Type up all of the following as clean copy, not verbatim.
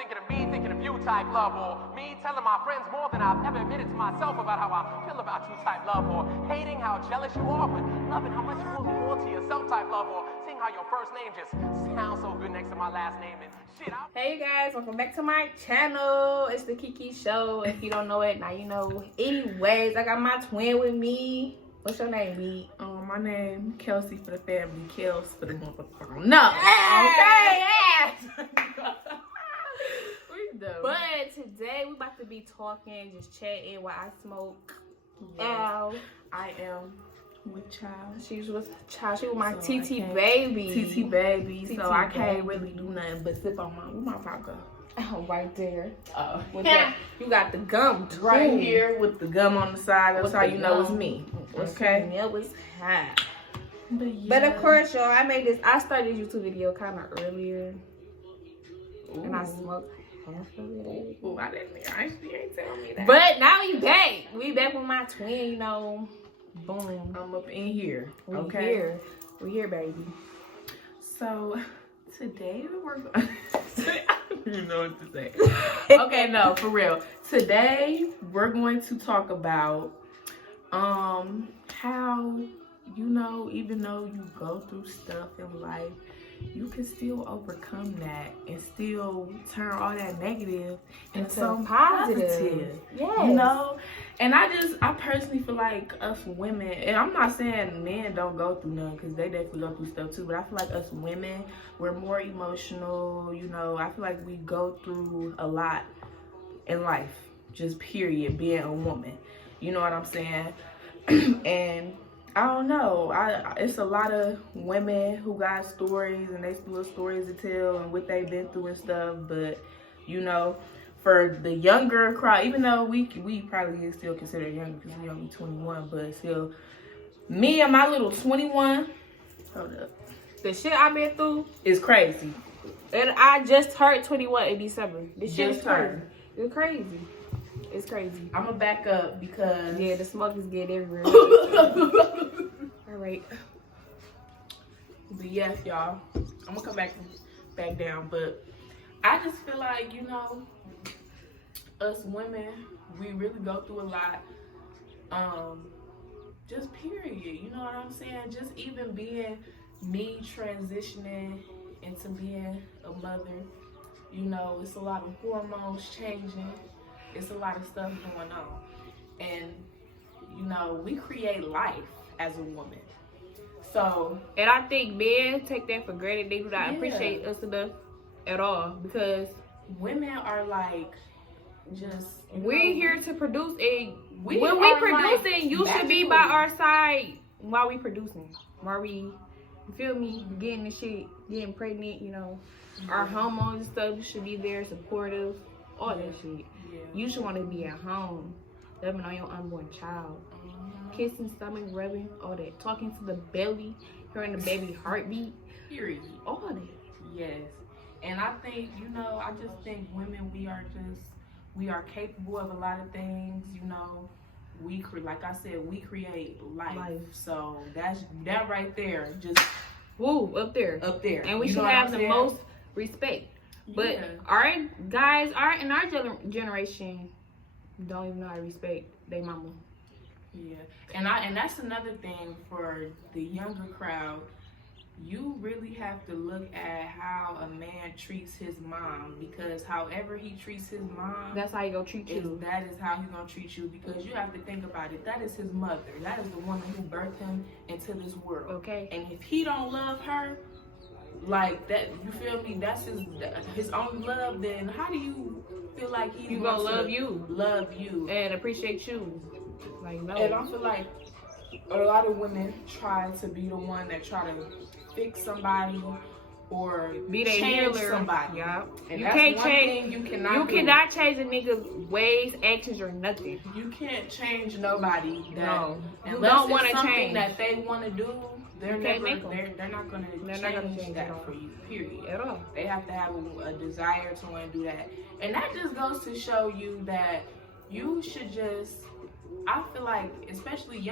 thinking of me, thinking of you type love, or me telling my friends more than I've ever admitted to myself about how I feel about you type love, or hating how jealous you are, but loving how much you hold more to yourself type love, or seeing how your first name just sounds so good next to my last name and shit. Hey you guys, welcome back to my channel. It's the Kiki Show. If you don't know it, now you know. Anyways, I got my twin with me. What's your name, B? My name Kelsey for the family, Kels for the motherfucker. No. Okay, yeah. But today we about to be talking, just chatting while I smoke. yes, Ow. I am with child. She was with my So TT baby. TT baby. TT So I can't baby. really do nothing but sip on my vodka. Oh, right there. Oh, With that, you got the gum too. right here with the gum on the side. That's With how the you know it's gum. me. Okay. It was hot. But, yeah. But of course, y'all, I started this YouTube video kind of earlier. Ooh. And I smoked half of it. Ooh, I ain't telling me that. But now we back. We back with my twin, you know. Boom. I'm up in here. We Okay. here. We here, baby. So today we're going. I don't even know what to say. Okay, no, for real. Today we're going to talk about how, you know, even though you go through stuff in life, you can still overcome that and still turn all that negative into some positive. Yes. You know? And I personally feel like us women, and I'm not saying men don't go through none, because they definitely go through stuff too, but I feel like us women, we're more emotional, you know. I feel like we go through a lot in life, just period, being a woman. You know what I'm saying? And I don't know. It's a lot of women who got stories and they still have stories to tell and what they've been through and stuff. But, you know, for the younger crowd, even though we probably still consider younger because we only 21, but still, me and my little 21, hold up, The shit I've been through, is crazy. and I just turned 21 in December. This shit is Just crazy. turned. It's crazy. It's crazy. I'm going to back up because... Yeah, the smoke is getting everywhere. All right. But yes, y'all, I'm gonna come back down. But I just feel like, you know, us women, we really go through a lot. Just period. You know what I'm saying? Just even being me transitioning into being a mother. You know, it's a lot of hormones changing. It's a lot of stuff going on. And, you know, we create life as a woman. So, And I think men take that for granted. They do not Yeah. appreciate us enough at all because women are like, just, you we're know, here to produce. And We when we are, like, producing, you should be by magical. our side while we producing. While we, you feel me, getting the shit, getting pregnant, you know. Our hormones and stuff should be there, supportive, all that shit. Yeah. You should want to be at home, loving on your unborn child. Kissing, stomach rubbing, all that. Talking to the belly, hearing the baby heartbeat, Period. all that. Yes. And I think, you know, I just think women, we are capable of a lot of things, you know. Like I said, we create life. So that right there, just Woo, up there. up there. And we You should know what have I'm the saying? most respect. But Yeah. our guys, in our generation, don't even know how to respect their mama. Yeah, and that's another thing for the younger crowd. You really have to look at how a man treats his mom, because however he treats his mom, That's how you go treat you. that is how he's gonna treat you. Because you have to think about it. That is his mother. That is the woman who birthed him into this world. Okay. And if he don't love her like that, you feel me? That's his only love. Then how do you feel like he's You gonna to love you. Love you. And appreciate you. Like, no. And I feel like a lot of women try to be the one that try to fix somebody or Be their change healer. somebody. Yeah. And You that's can't one change. thing you cannot You do. cannot change a nigga's ways, actions, or nothing. You can't change nobody. That, No. You unless don't it's wanna something change. that they want to do. They're You can't never. make 'em. They're not gonna They're change, not gonna change that at all. for you. Period. At all. They have to have a desire to want to do that, and that just goes to show you that you should just I feel like, especially the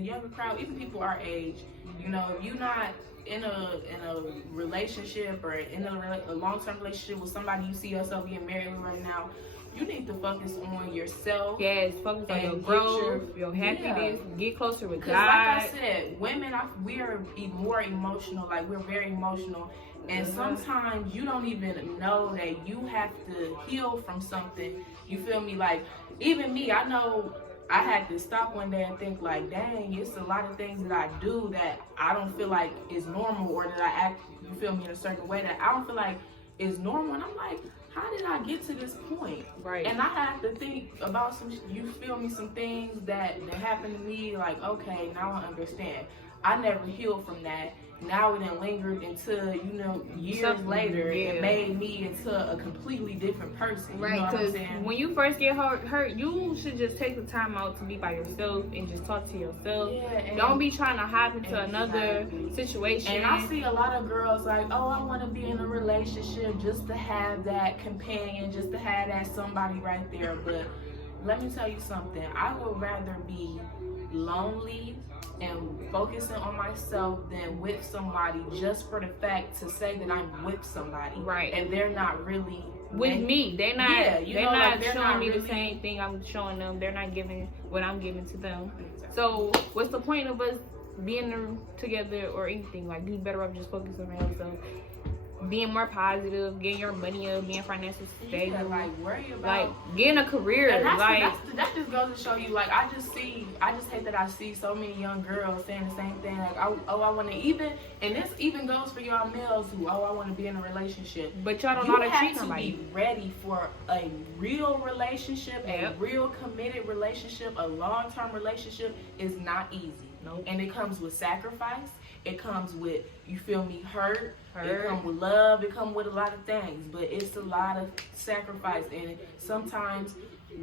younger crowd, even people our age, you know, if you're not in a relationship or in a long-term relationship with somebody you see yourself getting married with right now, you need to focus on yourself. Yes, focus on your growth, your happiness, get closer with God. Because like I said, women, we are more emotional. Like, we're very emotional. And sometimes you don't even know that you have to heal from something. You feel me? Like, even me, I know I had to stop one day and think like, dang, it's a lot of things that I do that I don't feel like is normal, or that I act, you feel me, in a certain way that I don't feel like is normal. And I'm like, how did I get to this point? Right. And I had to think about you feel me, some things that happened to me, like, okay, now I understand. I never healed from that. Now it then lingered until, you know, years later, it made me into a completely different person. Right, because when you first get hurt, you should just take the time out to be by yourself and just talk to yourself. Yeah, don't be trying to hop into another situation. And I see a lot of girls like, oh, I want to be in a relationship just to have that companion, just to have that somebody right there. But let me tell you something. I would rather be lonely and focusing on myself than with somebody just for the fact to say that I'm with somebody. Right. And they're not really with me. They're not they're showing not me really the same thing I'm showing them. They're not giving what I'm giving to them. So what's the point of us being together or anything? Like, you better off just focusing on yourself. Being more positive, getting your money up, being financially stable, like worry about, like getting a career. And that just goes to show you, like, I just hate that I see so many young girls saying the same thing, like, I want to, even, and this even goes for y'all males who, I want to be in a relationship, but y'all don't know how to treat somebody. You have to be ready for a real relationship, a real committed relationship. A long-term relationship is not easy. Nope. And it comes with sacrifice. It comes with, you feel me, hurt. It comes with love. It comes with a lot of things, but it's a lot of sacrifice. And sometimes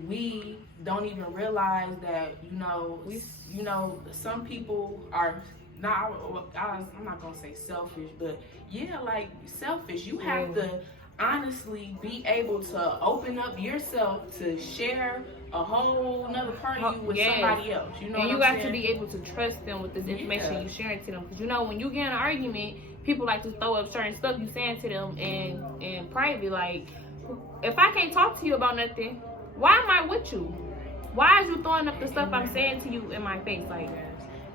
we don't even realize that, you know, some people are not, I'm not going to say selfish, but yeah, like selfish. You have to honestly be able to open up yourself to share a whole another part of you with somebody else. You know, and you got to be able to trust them with this information you sharing to them. Because, you know, when you get in an argument, people like to throw up certain stuff you saying to them in private. Like, if I can't talk to you about nothing, why am I with you? Why is you throwing up the stuff I'm saying to you in my face? Like,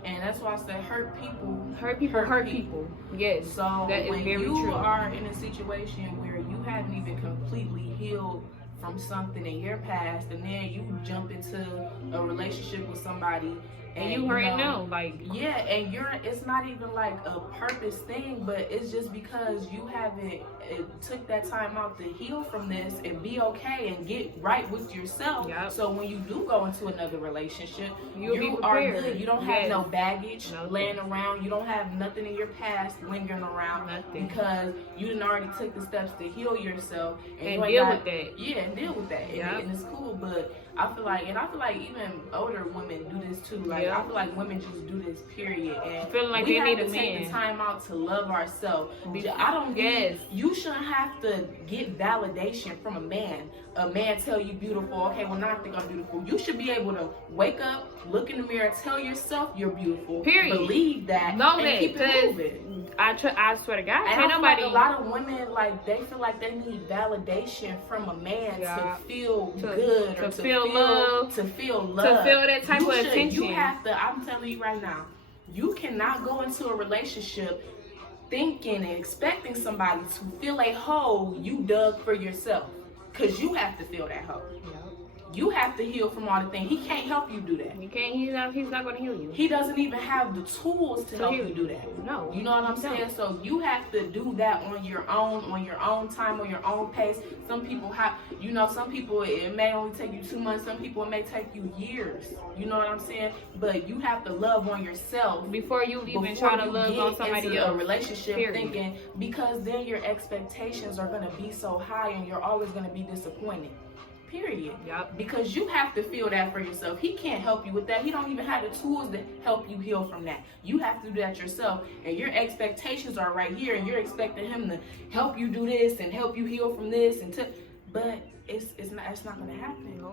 and that's why I said hurt people hurt people. Yes. So that is when very you true. are in a situation where you haven't even completely healed from something in your past, and then you jump into a relationship with somebody and you hurting them, like, and it's not even like a purpose thing, but it's just because you haven't took that time out to heal from this and be okay and get right with yourself. So when you do go into another relationship, you are good. You don't have no baggage laying around. You don't have nothing in your past lingering around because you didn't already took the steps to heal yourself and deal with that. And deal with that. And it's cool, but I feel like even older women do this too. Like, I feel like women just do this, period. And feeling like we they have need to a take man. the time out to love ourselves. I don't need, you shouldn't have to get validation from a man. A man tell you beautiful. Okay, well, now I think I'm beautiful. You should be able to wake up, look in the mirror, tell yourself you're beautiful. Period. Believe that. Know and that. Keep it moving. I swear to God, and I feel like a lot of women, like, they feel like they need validation from a man to feel good, or to feel love, to feel that type of attention. You have to. I'm telling you right now, you cannot go into a relationship thinking and expecting somebody to fill a hole you dug for yourself, because you have to fill that hole. You have to heal from all the things. He can't help you do that. You can't. He's not going to heal you. He doesn't even have the tools to help you do that. No. You know what I'm saying? So you have to do that on your own time, on your own pace. Some people some people, it may only take you 2 months. Some people, it may take you years. You know what I'm saying? But you have to love on yourself before you even try to love on somebody else. A relationship, thinking, because then your expectations are going to be so high and you're always going to be disappointed. Period. Because you have to feel that for yourself. He can't help you with that. He don't even have the tools to help you heal from that. You have to do that yourself. And your expectations are right here, and you're expecting him to help you do this and help you heal from this, but it's not going to happen.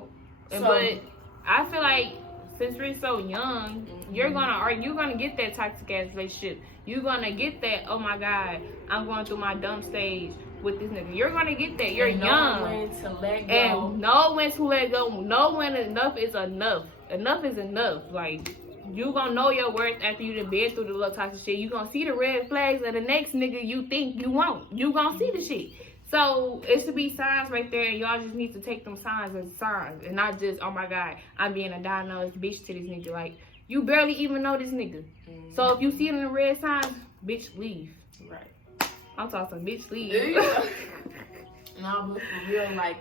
So, but I feel like since we're so young, you're gonna get that toxic ass relationship. You're gonna get that, oh my God, I'm going through my dumb stage with this nigga. You're gonna get that. You're young. Know when to let go. And know when to let go. Know when enough is enough. Enough is enough. Like, you gonna know your worth after you done been through the little toxic shit. You gonna see the red flags of the next nigga you think you want. You gonna see the shit. So it should be signs right there, and y'all just need to take them signs as signs, and not just, oh my God, I'm being a diagnosed bitch to this nigga. Like, you barely even know this nigga. So if you see it in the red signs, bitch, leave. Right. I'm talking, bitch, leave. No, but for real, like,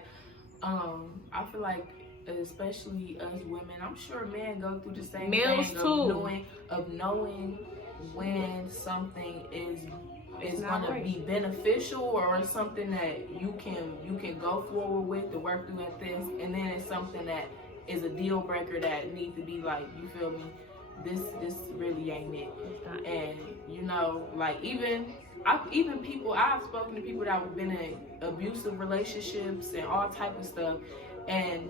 I feel like, especially us women, I'm sure men go through the same Males thing too. Of knowing when something is not gonna right. be beneficial or something that you can go forward with to work through at this, and then it's something that is a deal breaker that needs to be like, you feel me, this really ain't it. And you know, like I've spoken to people that have been in abusive relationships and all type of stuff, and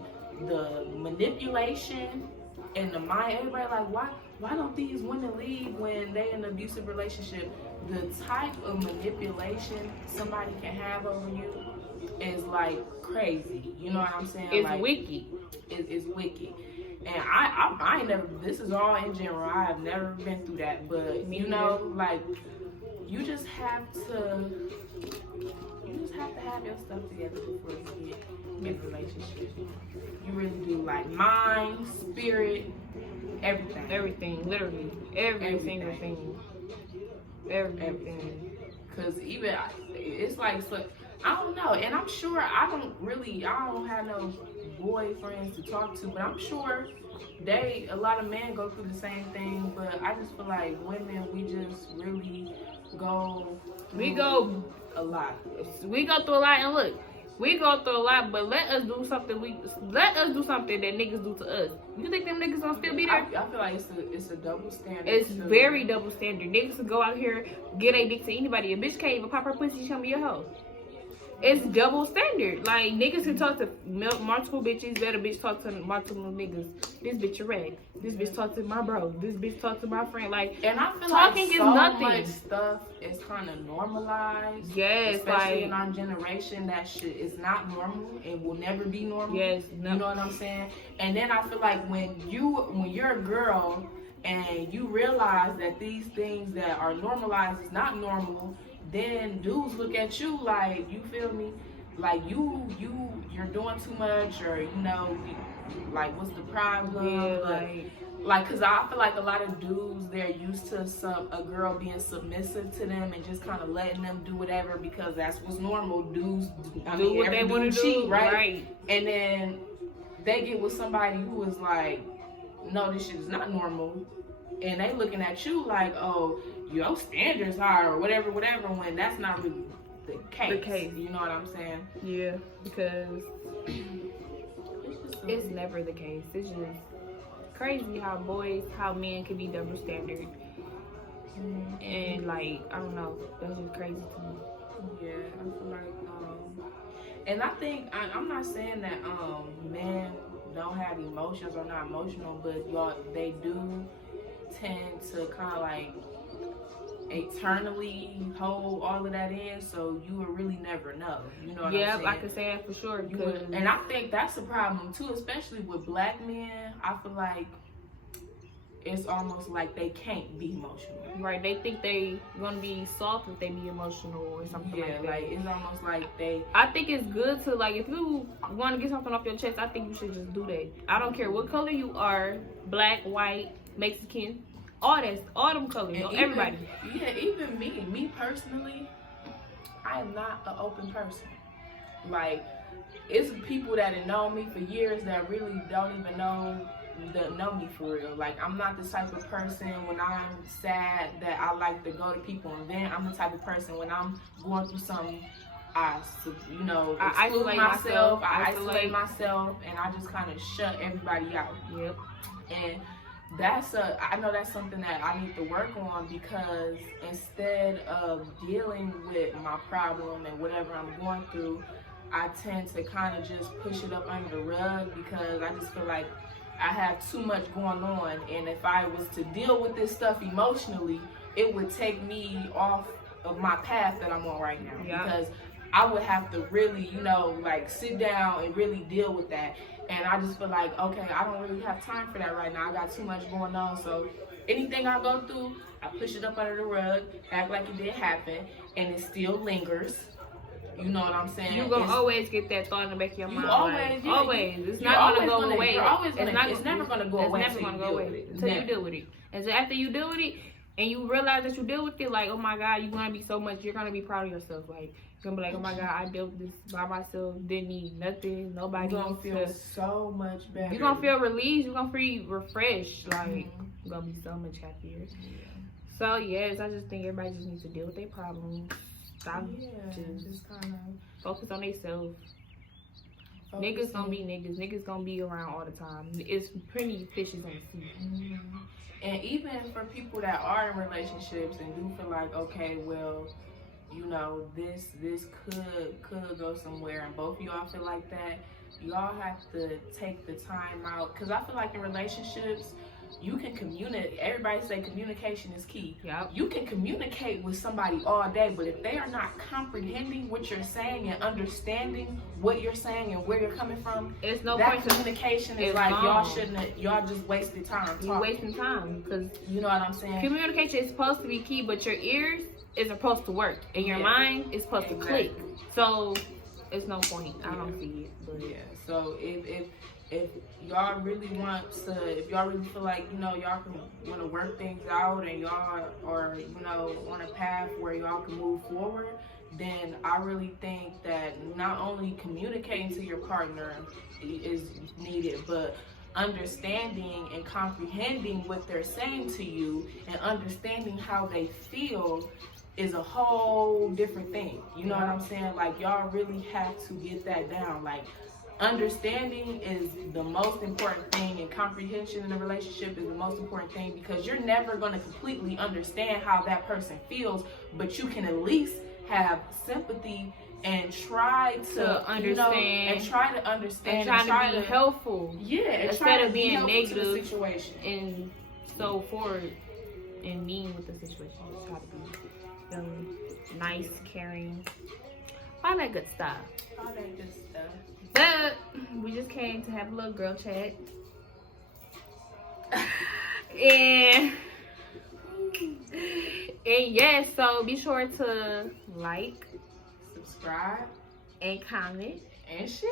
the manipulation and the mind, everybody like, why don't these women leave when they in an abusive relationship? The type of manipulation somebody can have over you is like crazy. You know what I'm saying? It's like, wicked. It's wicked. And I ain't never, this is all in general, I have never been through that, but you know, like, you just have to have your stuff together before you get in a relationship. You really do, like, mind, spirit, everything, literally every single thing. Everything. Cause even it's like, so, I don't know, and I'm sure I don't have no boyfriends to talk to, but I'm sure a lot of men go through the same thing. But I just feel like women, we just really go through a lot. We go through a lot, and look, we go through a lot, but let us do something that niggas do to us. You think them niggas gonna still be there? I feel like it's a double standard. It's very double standard. Niggas can go out here, get a dick to anybody. A bitch can't even pop her pussy, she gonna be a hoe. It's double standard. Like, niggas can talk to multiple bitches. Let a bitch talk to multiple niggas. This bitch a rag. This bitch talk to my bro. This bitch talk to my friend. Like, and I feel talking like is so nothing. much stuff is kind of normalized. Yes, especially like, in our generation, that shit is not normal and will never be normal. Yes, no. You know what I'm saying? And then I feel like when you're a girl and you realize that these things that are normalized is not normal, then dudes look at you like, you feel me, like you're doing too much, or you know, like, what's the problem? Yeah, like, cause I feel like a lot of dudes, they're used to a girl being submissive to them and just kind of letting them do whatever because that's what's normal. Dudes, do what they want to do, right? And then they get with somebody who is like, no, this shit is not normal, and they looking at you like, oh, your standards high or whatever, when that's not really the case. You know what I'm saying? Yeah, because it's never the case. It's just crazy how men can be double standard. And like, I don't know, that's just crazy to me. Yeah, I feel like, and I think, I'm not saying that men don't have emotions or not emotional, but they do tend to kind of like eternally hold all of that in, so you will really never know. You know what I'm saying? Yeah, I can say that for sure. And I think that's a problem too, especially with black men. I feel like it's almost like they can't be emotional. Right, they think they gonna be soft if they be emotional or something like that. Like, it's almost like I think it's good to, like, if you want to get something off your chest, I think you should just do that. I don't care what color you are, black, white, Mexican, all them colors, everybody. Even me personally, I am not an open person. Like, it's people that have known me for years that really don't even know me for real. Like, I'm not the type of person when I'm sad that I like to go to people and vent. I'm the type of person when I'm going through something, I isolate myself. I isolate myself, and I just kind of shut everybody out. Yep. And I know that's something that I need to work on, because instead of dealing with my problem and whatever I'm going through, I tend to kind of just push it up under the rug, because I just feel like I have too much going on, and if I was to deal with this stuff emotionally, it would take me off of my path that I'm on right now. Yeah. Because I would have to really, you know, like sit down and really deal with that. And I just feel like, okay, I don't really have time for that right now. I got too much going on. So anything I go through, I push it up under the rug, act like it didn't happen, and it still lingers. You know what I'm saying? You're going to always get that thought in the back of your mind. Always. Like, always. It's not going to go away. It's never going to go away. It's never going to go away until you deal with it. And so after you deal with it, and you realize that you deal with it, like, oh my God, you're going to be so much, you're going to be proud of yourself. Like, you're going to be like, oh my God, I dealt with this by myself, didn't need nothing, nobody. You're going to feel so much better. You're going to feel relieved, you're going to feel refreshed. Like, you're going to be so much happier. So, yes, I just think everybody just needs to deal with their problems. Stop just kind of focus on themselves. Niggas gonna be niggas. Niggas gonna be around all the time. It's plenty fishes in the sea. And even for people that are in relationships and do feel like, okay, well, you know, this could go somewhere, and both of y'all feel like that, y'all have to take the time out. Because I feel like in relationships, you can communicate. Everybody say communication is key. Yep. You can communicate with somebody all day, but if they are not comprehending what you're saying and understanding what you're saying and where you're coming from, it's no that point. Communication is like y'all just wasted time. You're wasting time, because you know what I'm saying. Communication is supposed to be key, but your ears is supposed to work, and your mind is supposed to click. So it's no point. I don't see it. But so if y'all really want to, if y'all really feel like, you know, y'all can want to work things out and y'all are, you know, on a path where y'all can move forward, then I really think that not only communicating to your partner is needed, but understanding and comprehending what they're saying to you and understanding how they feel is a whole different thing. You know what I'm saying? Like, y'all really have to get that down. Like, understanding is the most important thing, and comprehension in a relationship is the most important thing, because you're never going to completely understand how that person feels, but you can at least have sympathy and try to understand, you know, and try to understand and try to be helpful. Instead of being negative the situation and so forward and mean with the situation. Just try to be nice, caring, all that good stuff. But we just came to have a little girl chat. and yes, so be sure to like, subscribe, and comment, and share.